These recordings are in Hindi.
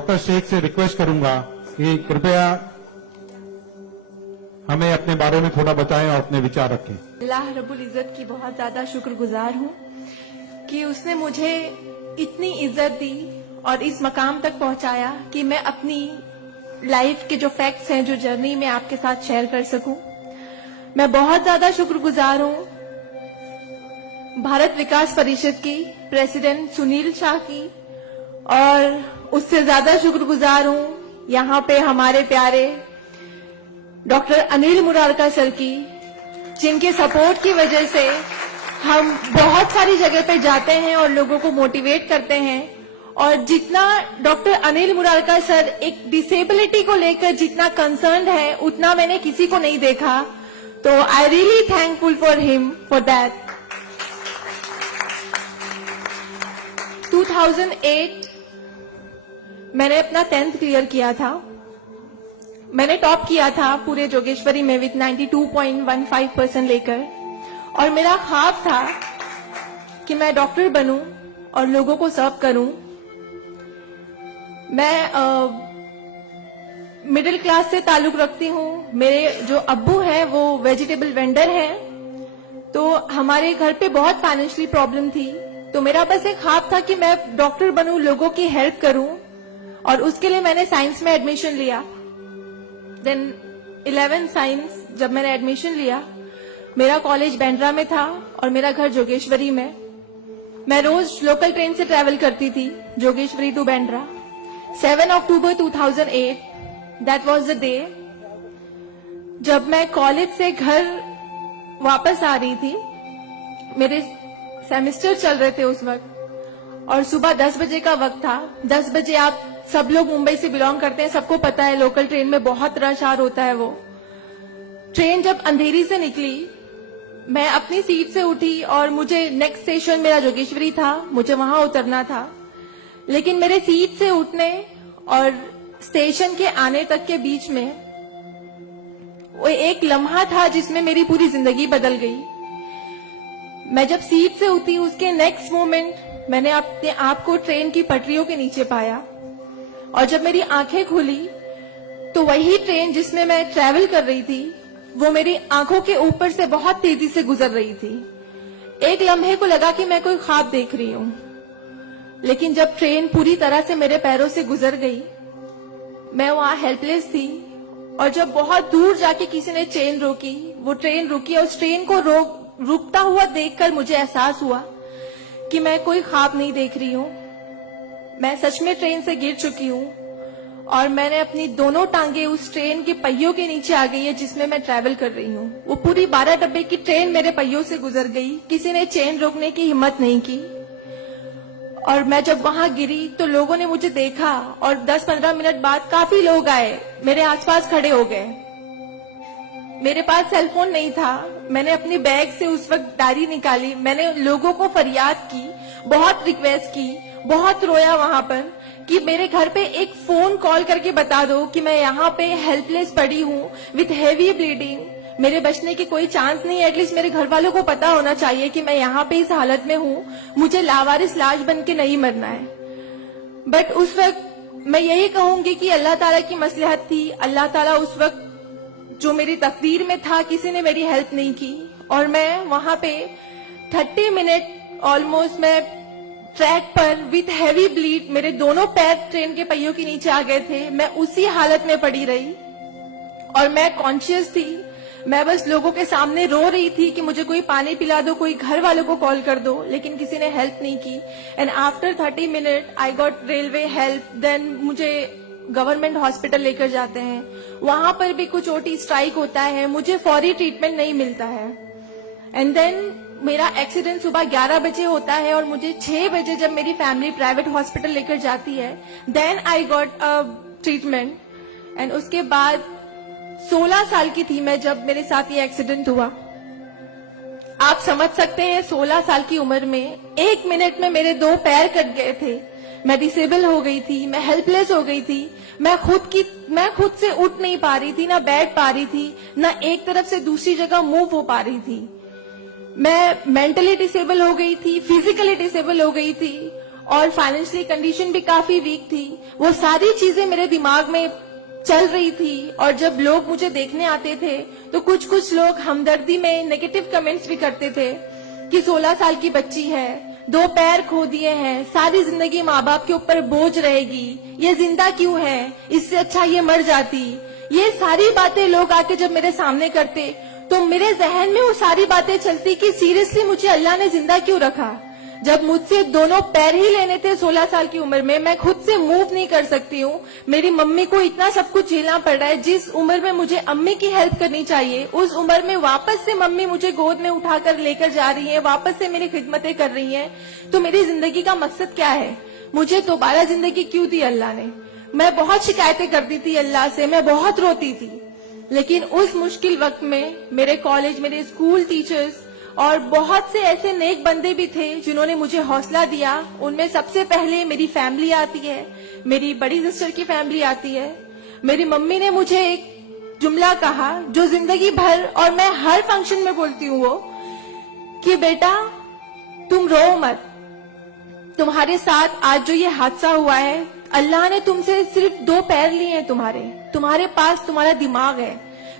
डॉक्टर शेख से रिक्वेस्ट करूंगा कि कृपया हमें अपने बारे में थोड़ा बताएं और अपने विचार रखें। अल्लाह रब्बुल इज्जत की बहुत ज्यादा शुक्रगुजार हूँ कि उसने मुझे इतनी इज्जत दी और इस मकाम तक पहुंचाया कि मैं अपनी लाइफ के जो फैक्ट्स हैं, जो जर्नी में आपके साथ शेयर कर सकूं। मैं बहुत ज्यादा शुक्रगुजार हूँ भारत विकास परिषद की प्रेसिडेंट सुनील शाह की, और उससे ज्यादा शुक्रगुजार हूँ यहाँ पे हमारे प्यारे डॉक्टर अनिल मुरारका सर की, जिनके सपोर्ट की वजह से हम बहुत सारी जगह पे जाते हैं और लोगों को मोटिवेट करते हैं। और जितना डॉक्टर अनिल मुरारका सर एक डिसेबिलिटी को लेकर जितना कंसर्न है, उतना मैंने किसी को नहीं देखा। तो I really thankful for him for that. 2008 मैंने अपना 10th क्लियर किया था। मैंने टॉप किया था पूरे जोगेश्वरी में विद 92.15% लेकर, और मेरा ख्वाब था कि मैं डॉक्टर बनूं और लोगों को सर्व करूं। मैं मिडिल क्लास से ताल्लुक रखती हूं। मेरे जो अब्बू हैं वो वेजिटेबल वेंडर हैं, तो हमारे घर पे बहुत फाइनेंशियली प्रॉब्लम थी। तो मेरा बस एक ख्वाब था कि मैं डॉक्टर बनूं, लोगों की हेल्प करूं, और उसके लिए मैंने साइंस में एडमिशन लिया। देन 11 साइंस जब मैंने एडमिशन लिया, मेरा कॉलेज बैंड्रा में था और मेरा घर जोगेश्वरी में। मैं रोज लोकल ट्रेन से ट्रैवल करती थी Jogeshwari to Bandra. 7 October 2008 that was the day जब मैं कॉलेज से घर वापस आ रही थी। मेरे सेमेस्टर चल रहे थे उस वक्त, और सुबह 10 बजे का वक्त था। 10 बजे आप सब लोग मुंबई से बिलोंग करते हैं, सबको पता है लोकल ट्रेन में बहुत रश आर होता है। वो ट्रेन जब अंधेरी से निकली, मैं अपनी सीट से उठी और मुझे नेक्स्ट स्टेशन मेरा जोगेश्वरी था, मुझे वहां उतरना था। लेकिन मेरे सीट से उठने और स्टेशन के आने तक के बीच में वो एक लम्हा था जिसमें मेरी पूरी जिंदगी बदल गई। मैं जब सीट से उठी, उसके नेक्स्ट मोमेंट मैंने अपने आप को ट्रेन की पटरियों के नीचे पाया, और जब मेरी आंखें खुली तो वही ट्रेन जिसमें मैं ट्रैवल कर रही थी वो मेरी आंखों के ऊपर से बहुत तेजी से गुजर रही थी। एक लम्हे को लगा कि मैं कोई ख्वाब देख रही हूं, लेकिन जब ट्रेन पूरी तरह से मेरे पैरों से गुजर गई, मैं वहां हेल्पलेस थी। और जब बहुत दूर जाके किसी ने चेन रोकी, वो ट्रेन रुकी, और उस ट्रेन को रुकता हुआ देखकर मुझे एहसास हुआ कि मैं कोई ख्वाब नहीं देख रही हूं, मैं सच में ट्रेन से गिर चुकी हूं, और मैंने अपनी दोनों टांगे उस ट्रेन के पहियों के नीचे आ गई है जिसमें मैं ट्रैवल कर रही हूं। वो पूरी 12 डब्बे की ट्रेन मेरे पहियों से गुजर गई, किसी ने चेन रोकने की हिम्मत नहीं की। और मैं जब वहां गिरी तो लोगों ने मुझे देखा, और 10-15 मिनट बाद काफी लोग आए, मेरे आसपास खड़े हो गए। मेरे पास सेलफोन नहीं था। मैंने अपनी बैग से उस वक्त डायरी निकाली, मैंने लोगों को फरियाद की, बहुत रिक्वेस्ट की, बहुत रोया वहां पर कि मेरे घर पे एक फोन कॉल करके बता दो कि मैं यहाँ पे हेल्पलेस पड़ी हूँ विथ हेवी ब्लीडिंग, मेरे बचने की कोई चांस नहीं है। एटलीस्ट मेरे घर वालों को पता होना चाहिए कि मैं यहाँ पे इस हालत में हूँ, मुझे लावारिस लाश बन के नहीं मरना है। बट उस वक्त मैं यही कहूंगी कि अल्लाह ताला की मसलहत थी। अल्लाह ताला उस वक्त जो मेरी तकदीर में था, किसी ने मेरी हेल्प नहीं की, और मैं वहां पे 30 मिनट ऑलमोस्ट मैं ट्रैक पर विथ हैवी ब्लीड, मेरे दोनों पैर ट्रेन के पहियों के नीचे आ गए थे। मैं उसी हालत में पड़ी रही और मैं कॉन्शियस थी। मैं बस लोगों के सामने रो रही थी कि मुझे कोई पानी पिला दो, कोई घर वालों को कॉल कर दो, लेकिन किसी ने हेल्प नहीं की। And after 30 minute I got railway help. Then मुझे गवर्नमेंट हॉस्पिटल लेकर जाते हैं, वहां पर भी कुछ ओटी स्ट्राइक होता है, मुझे फौरी ट्रीटमेंट नहीं मिलता है। एंड देन मेरा एक्सीडेंट सुबह 11 बजे होता है, और मुझे 6 बजे जब मेरी फैमिली प्राइवेट हॉस्पिटल लेकर जाती है, then I got treatment. And उसके बाद 16 साल की थी मैं जब मेरे साथ ये एक्सीडेंट हुआ। आप समझ सकते हैं 16 साल की उम्र में 1 मिनट में मेरे 2 पैर कट गए थे, मैं डिसेबल हो गई थी, मैं हेल्पलेस हो गई थी, मैं खुद से उठ नहीं पा रही थी, ना बैठ पा रही थी, ना एक तरफ से दूसरी जगह मूव हो पा रही थी। मैं मेंटली डिसेबल हो गई थी, फिजिकली डिसेबल हो गई थी, और फाइनेंशियली कंडीशन भी काफी वीक थी। वो सारी चीजें मेरे दिमाग में चल रही थी और जब लोग मुझे देखने आते थे तो कुछ लोग हमदर्दी में नेगेटिव कमेंट्स भी करते थे कि 16 साल की बच्ची है, 2 पैर खो दिए हैं, सारी जिंदगी माँ बाप के ऊपर बोझ रहेगी, ये जिंदा क्यों है, इससे अच्छा ये मर जाती। ये सारी बातें लोग आके जब मेरे सामने करते तो मेरे जहन में वो सारी बातें चलती कि सीरियसली मुझे अल्लाह ने जिंदा क्यों रखा। जब मुझसे दोनों पैर ही लेने थे 16 साल की उम्र में, मैं खुद से मूव नहीं कर सकती हूँ, मेरी मम्मी को इतना सब कुछ झेलना पड़ रहा है। जिस उम्र में मुझे अम्मी की हेल्प करनी चाहिए उस उम्र में वापस से मम्मी मुझे गोद में उठाकर लेकर जा रही है, वापस से मेरी खिदमतें कर रही है। तो मेरी जिंदगी का मकसद क्या है, मुझे दोबारा जिंदगी क्यों दी अल्लाह ने। मैं बहुत शिकायतें करती थी अल्लाह से, मैं बहुत रोती थी, लेकिन उस मुश्किल वक्त में मेरे कॉलेज, मेरे स्कूल टीचर्स और बहुत से ऐसे नेक बंदे भी थे जिन्होंने मुझे हौसला दिया। उनमें सबसे पहले मेरी फैमिली आती है, मेरी बड़ी सिस्टर की फैमिली आती है। मेरी मम्मी ने मुझे एक जुमला कहा जो जिंदगी भर और मैं हर फंक्शन में बोलती हूँ, वो कि बेटा तुम रो मत, तुम्हारे साथ आज जो ये हादसा हुआ है, अल्लाह ने तुमसे सिर्फ 2 पैर लिए हैं, तुम्हारे पास तुम्हारा दिमाग है,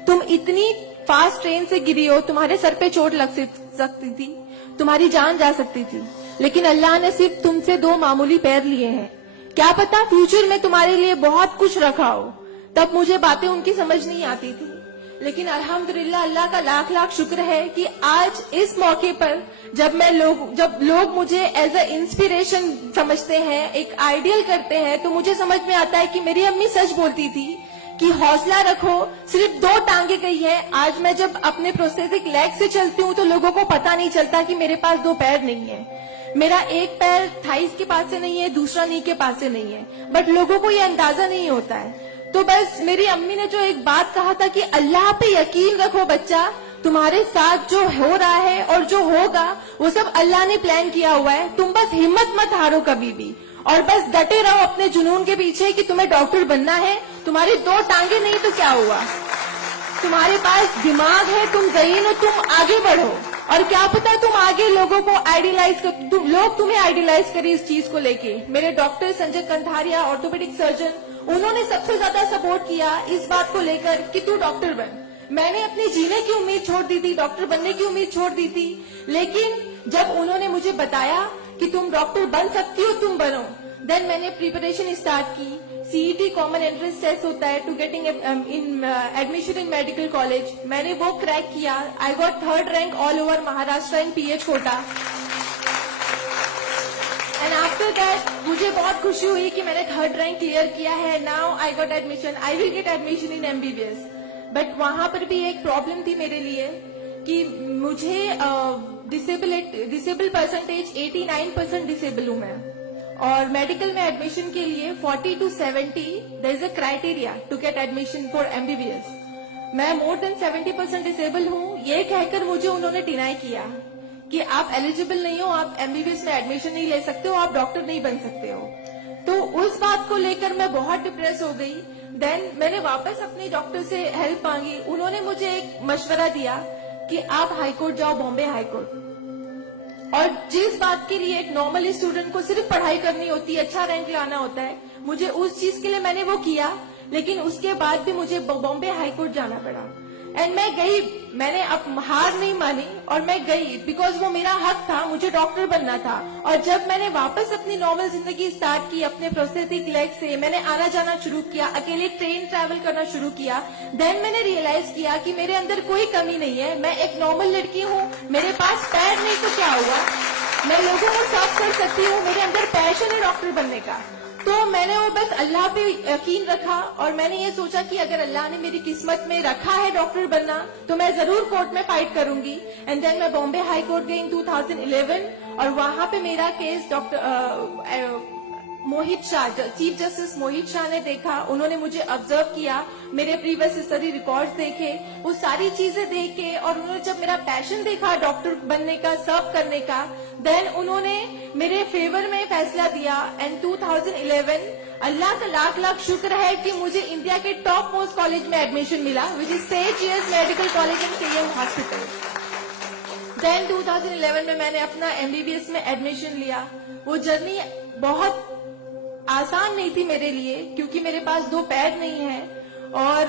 तुम इतनी फास्ट ट्रेन से गिरी हो, तुम्हारे सर पे चोट लग सकती थी, तुम्हारी जान जा सकती थी, लेकिन अल्लाह ने सिर्फ तुमसे 2 मामूली पैर लिए हैं। क्या पता फ्यूचर में तुम्हारे लिए बहुत कुछ रखा हो। तब मुझे बातें उनकी समझ नहीं आती थी, लेकिन अल्हम्दुलिल्लाह अल्लाह का लाख लाख शुक्र है कि आज इस मौके पर जब लोग मुझे एज अ इंस्पिरेशन समझते हैं, एक आइडियल करते हैं, तो मुझे समझ में आता है कि मेरी अम्मी सच बोलती थी कि हौसला रखो, सिर्फ 2 टांगे गई है। आज मैं जब अपने प्रोस्थेटिक लेग से चलती हूँ तो लोगों को पता नहीं चलता कि मेरे पास 2 पैर नहीं है, मेरा एक पैर थाइस के पास से नहीं है, दूसरा नी के पास से नहीं है, बट लोगों को ये अंदाजा नहीं होता है। तो बस मेरी अम्मी ने जो एक बात कहा था कि अल्लाह पे यकीन रखो बच्चा, तुम्हारे साथ जो हो रहा है और जो होगा वो सब अल्लाह ने प्लान किया हुआ है, तुम बस हिम्मत मत हारो कभी भी, और बस डटे रहो अपने जुनून के पीछे कि तुम्हें डॉक्टर बनना है। तुम्हारी 2 टांगे नहीं तो क्या हुआ, तुम्हारे पास दिमाग है, तुम ज़हीन हो, तुम आगे बढ़ो। और क्या पता तुम आगे लोगों को आइडियलाइज कर, लोग तुम्हें आइडियलाइज करें इस चीज को लेके। मेरे doctor Sanjay Kantharia, orthopaedic surgeon, उन्होंने सबसे ज्यादा सपोर्ट किया इस बात को लेकर कि तू डॉक्टर बन। मैंने अपनी जीने की उम्मीद छोड़ दी थी, डॉक्टर बनने की उम्मीद छोड़ दी थी, लेकिन जब उन्होंने मुझे बताया कि तुम डॉक्टर बन सकती हो, तुम बनो, देन मैंने प्रिपरेशन स्टार्ट की। सीईटी कॉमन एंट्रेंस टेस्ट होता है to getting in admission in medical college, मैंने वो क्रैक किया। I got 3rd rank all over Maharashtra in PH quota. And after that मुझे बहुत खुशी हुई कि मैंने 3rd रैंक क्लियर किया है। Now I got admission, I will get admission in MBBS. But वहां पर भी एक प्रॉब्लम थी मेरे लिए कि मुझे डिसेबल परसेंटेज 89% डिसेबल हूं मैं, और मेडिकल में एडमिशन के लिए 40 to 70 there is a criteria to get admission for MBBS. मैं मोर देन 70% डिसेबल हूं, ये कहकर मुझे उन्होंने डिनाई किया कि आप एलिजिबल नहीं हो, आप एमबीबीएस में एडमिशन नहीं ले सकते हो, आप डॉक्टर नहीं बन सकते हो। तो उस बात को लेकर मैं बहुत डिप्रेस हो गई। देन मैंने वापस अपने डॉक्टर से हेल्प मांगी, उन्होंने मुझे एक मशवरा दिया कि आप हाईकोर्ट जाओ, बॉम्बे हाईकोर्ट, और जिस बात के लिए एक नॉर्मल स्टूडेंट को सिर्फ पढ़ाई करनी होती है, अच्छा रैंक लाना होता है, मुझे उस चीज के लिए मैंने वो किया, लेकिन उसके बाद भी मुझे बॉम्बे हाईकोर्ट जाना पड़ा। एंड मैं गई, मैंने अब हार नहीं मानी और मैं गई, बिकॉज वो मेरा हक था, मुझे डॉक्टर बनना था। और जब मैंने वापस अपनी नॉर्मल जिंदगी स्टार्ट की अपने प्रोस्थेटिक लेग से, मैंने आना जाना शुरू किया, अकेले ट्रेन ट्रैवल करना शुरू किया, देन मैंने रियलाइज किया कि मेरे अंदर कोई कमी नहीं है, मैं एक नॉर्मल लड़की हूँ, मेरे पास पैर नहीं तो क्या हुआ, मैं लोगों को सर्व कर सकती हूँ, मेरे अंदर पैशन है डॉक्टर बनने का। तो मैंने वो बस अल्लाह पे यकीन रखा और मैंने ये सोचा कि अगर अल्लाह ने मेरी किस्मत में रखा है डॉक्टर बनना तो मैं जरूर कोर्ट में फाइट करूंगी। एंड देन मैं बॉम्बे हाई कोर्ट गई इन 2011 और वहां पे मेरा केस डॉक्टर मोहित शाह, चीफ जस्टिस मोहित शाह ने देखा, उन्होंने मुझे ऑब्जर्व किया, मेरे प्रीवियस स्टडी रिकॉर्ड्स देखे, वो सारी चीजें देख के, और उन्होंने जब मेरा पैशन देखा डॉक्टर बनने का, सर्व करने का, देन उन्होंने मेरे फेवर में फैसला दिया। एंड 2011 अल्लाह का लाख लाख शुक्र है कि मुझे इंडिया के टॉप मोस्ट कॉलेज में एडमिशन मिला, which is Saint Xavier's medical college and KM hospital. Then 2011 में मैंने अपना एमबीबीएस में एडमिशन लिया वो जर्नी बहुत आसान नहीं थी मेरे लिए, क्योंकि मेरे पास दो पैर नहीं है। और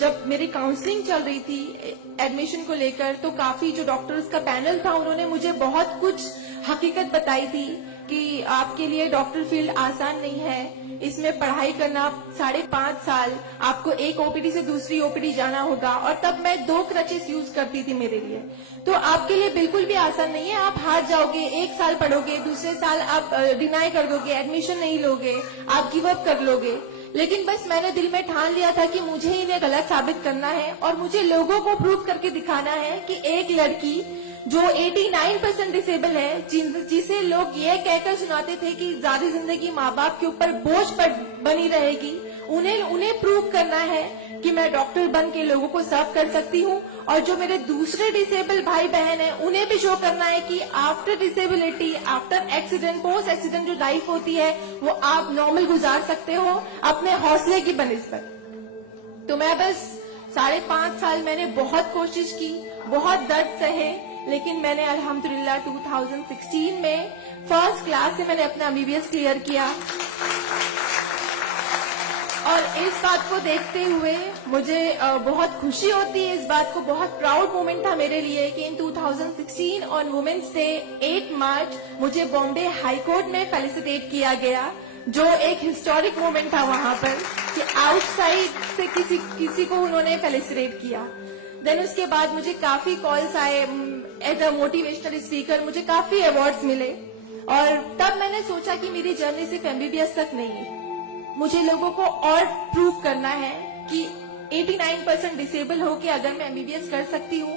जब मेरी काउंसलिंग चल रही थी एडमिशन को लेकर, तो काफी जो डॉक्टर्स का पैनल था उन्होंने मुझे बहुत कुछ हकीकत बताई थी कि आपके लिए डॉक्टर फील्ड आसान नहीं है, इसमें पढ़ाई करना 5.5 साल, आपको एक ओपीडी से दूसरी ओपीडी जाना होगा। और तब मैं 2 क्रचेस यूज करती थी मेरे लिए। तो आपके लिए बिल्कुल भी आसान नहीं है, आप हार जाओगे, 1 साल पढ़ोगे, दूसरे साल आप डिनाई कर दोगे, एडमिशन नहीं लोगे, आप गिव अप कर लोगे। लेकिन बस मैंने दिल में ठान लिया था कि मुझे इन्हें गलत साबित करना है और मुझे लोगों को प्रूव करके दिखाना है कि एक लड़की जो 89% डिसेबल है, जिसे लोग ये कहकर सुनाते थे कि सारी जिंदगी माँ बाप के ऊपर बोझ पर बनी रहेगी, उन्हें प्रूव करना है कि मैं डॉक्टर बन के लोगों को सर्व कर सकती हूँ। और जो मेरे दूसरे डिसेबल भाई बहन हैं, उन्हें भी शो करना है कि after disability, after accident, post accident जो लाइफ होती है वो आप नॉर्मल गुजार सकते हो अपने हौसले की बनिस्बत। तो मैं बस 5.5 साल मैंने बहुत कोशिश की, बहुत दर्द सहे, लेकिन मैंने अल्हम्दुलिल्लाह 2016 में फर्स्ट क्लास से मैंने अपना एमबीबीएस क्लियर किया। और इस बात को देखते हुए मुझे बहुत खुशी होती है, इस बात को बहुत प्राउड मोमेंट था मेरे लिए कि इन 2016 ऑन वुमेन्स डे 8 मार्च मुझे बॉम्बे हाई कोर्ट में फेलिसिटेट किया गया, जो एक हिस्टोरिक मोमेंट था वहां पर कि आउटसाइड से किसी को उन्होंने फेलिसिटेट किया। देन उसके बाद मुझे काफी कॉल्स आए एज अ मोटिवेशनल स्पीकर, मुझे काफी अवार्ड्स मिले। और तब मैंने सोचा कि मेरी जर्नी सिर्फ एमबीबीएस तक नहीं है, मुझे लोगों को और प्रूव करना है कि 89% डिसेबल होके अगर मैं एमबीबीएस कर सकती हूँ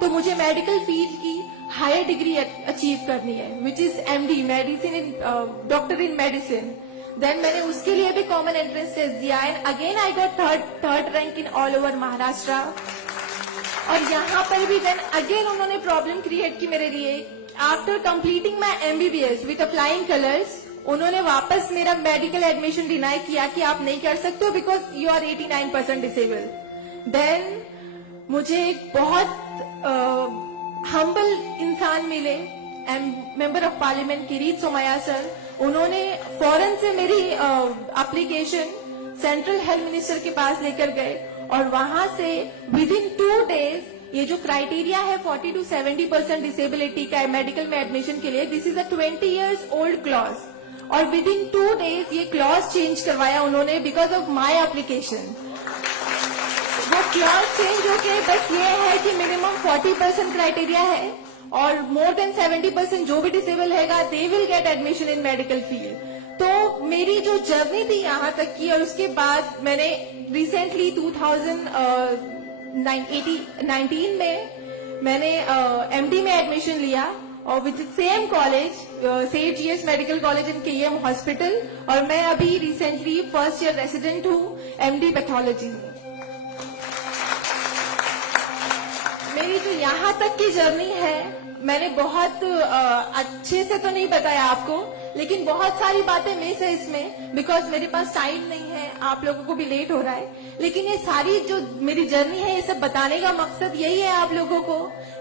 तो मुझे मेडिकल फील्ड की हायर डिग्री अचीव करनी है, which is MD, medicine in doctor in medicine. Then मैंने उसके लिए भी कॉमन एंट्रेंस टेस्ट दिया and again I got third rank in all over Maharashtra. और यहाँ पर भी देन अगेन उन्होंने प्रॉब्लम क्रिएट की मेरे लिए। After completing my MBBS with flying colours, उन्होंने वापस मेरा मेडिकल एडमिशन डिनाई किया कि आप नहीं कर सकते हो because you are 89% disable. Then मुझे एक बहुत हम्बल इंसान मिले, member of parliament Kirit Somaiya sir. उन्होंने फौरन से मेरी एप्लीकेशन सेंट्रल हेल्थ मिनिस्टर के पास लेकर गए और वहां से विद इन 2 डेज ये जो क्राइटेरिया है 40 to 70% डिसेबिलिटी का मेडिकल में एडमिशन के लिए, this is a 20 years old clause, और विद इन 2 डेज ये क्लॉज चेंज करवाया उन्होंने बिकॉज ऑफ माई एप्लीकेशन। वो क्लॉज चेंज होके बस ये है कि मिनिमम 40% क्राइटेरिया है और मोर देन 70% जो भी डिसेबल हैगा they will get admission in medical field. तो मेरी जो जर्नी थी यहाँ तक की, और उसके बाद मैंने रिसेंटली 2019 में मैंने एमडी में एडमिशन लिया और with same college Seth GS medical college in KM hospital, और मैं अभी रिसेंटली फर्स्ट ईयर रेसिडेंट हूँ एमडी पैथोलॉजी में। मेरी जो यहाँ तक की जर्नी है मैंने बहुत अच्छे से तो नहीं बताया आपको, लेकिन बहुत सारी बातें मिस है इसमें बिकॉज मेरे पास टाइम नहीं है, आप लोगों को भी लेट हो रहा है। लेकिन ये सारी जो मेरी जर्नी है ये सब बताने का मकसद यही है आप लोगों को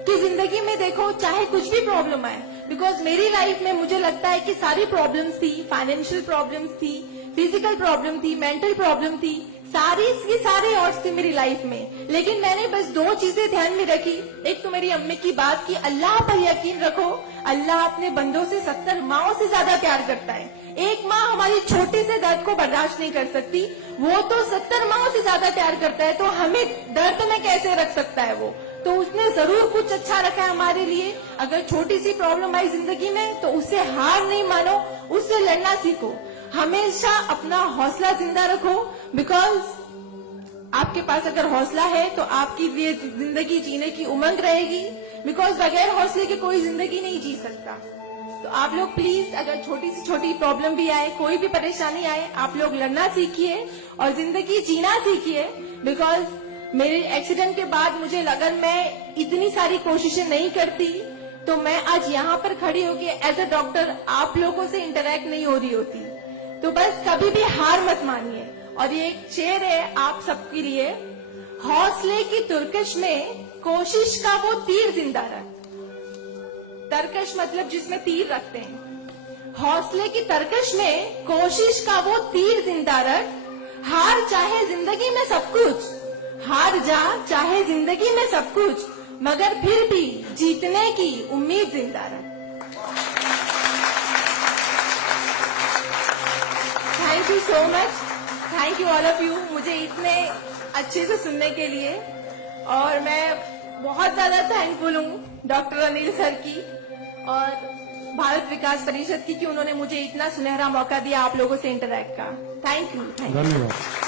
कि जिंदगी में देखो चाहे कुछ भी प्रॉब्लम आए, बिकॉज मेरी लाइफ में मुझे लगता है कि सारी प्रॉब्लम्स थी, फाइनेंशियल प्रॉब्लम्स थी, फिजिकल प्रॉब्लम थी, मेंटल प्रॉब्लम थी, सारे ऑड्स थी मेरी लाइफ में। लेकिन मैंने बस 2 चीजें ध्यान में रखी। एक तो मेरी अम्मी की बात की अल्लाह पर यकीन रखो, अल्लाह अपने बंदों से 70 माओं से ज्यादा प्यार करता है। एक माँ हमारी छोटे से दर्द को बर्दाश्त नहीं कर सकती, वो तो 70 माओं से ज्यादा प्यार करता है, तो हमें दर्द में कैसे रख सकता है वो? तो उसने जरूर कुछ अच्छा रखा है हमारे लिए। अगर छोटी सी प्रॉब्लम आई जिंदगी में तो उससे हार नहीं मानो, उससे लड़ना सीखो, हमेशा अपना हौसला जिंदा रखो, बिकॉज आपके पास अगर हौसला है तो आपकी लिए जिंदगी जीने की उमंग रहेगी, बिकॉज बगैर हौसले के कोई जिंदगी नहीं जी सकता। तो आप लोग प्लीज अगर छोटी से छोटी प्रॉब्लम भी आए, कोई भी परेशानी आए, आप लोग लड़ना सीखिए और जिंदगी जीना सीखिए। बिकॉज मेरे एक्सीडेंट के बाद मुझे लगा मैं इतनी सारी कोशिशें नहीं करती तो मैं आज यहाँ पर खड़ी होके एज अ डॉक्टर आप लोगों से इंटरेक्ट नहीं हो रही होती। तो बस कभी भी हार मत मानिए। और ये एक शेर है आप सबके लिए, हौसले की तुरकश में कोशिश का वो तीर जिंदा रख। तरकश मतलब जिसमें तीर रखते हैं। हौसले की तरकश में कोशिश का वो तीर जिंदा रख, हार चाहे जिंदगी में सब कुछ, हार जा चाहे जिंदगी में सब कुछ, मगर फिर भी जीतने की उम्मीद जिंदा रख। Thank you so much, thank you all of you, मुझे इतने अच्छे से सुनने के लिए। और मैं बहुत ज्यादा थैंकफुल हूँ डॉक्टर अनिल सर की और भारत विकास परिषद की कि उन्होंने मुझे इतना सुनहरा मौका दिया आप लोगों से इंटरैक्ट का। Thank you. धन्यवाद।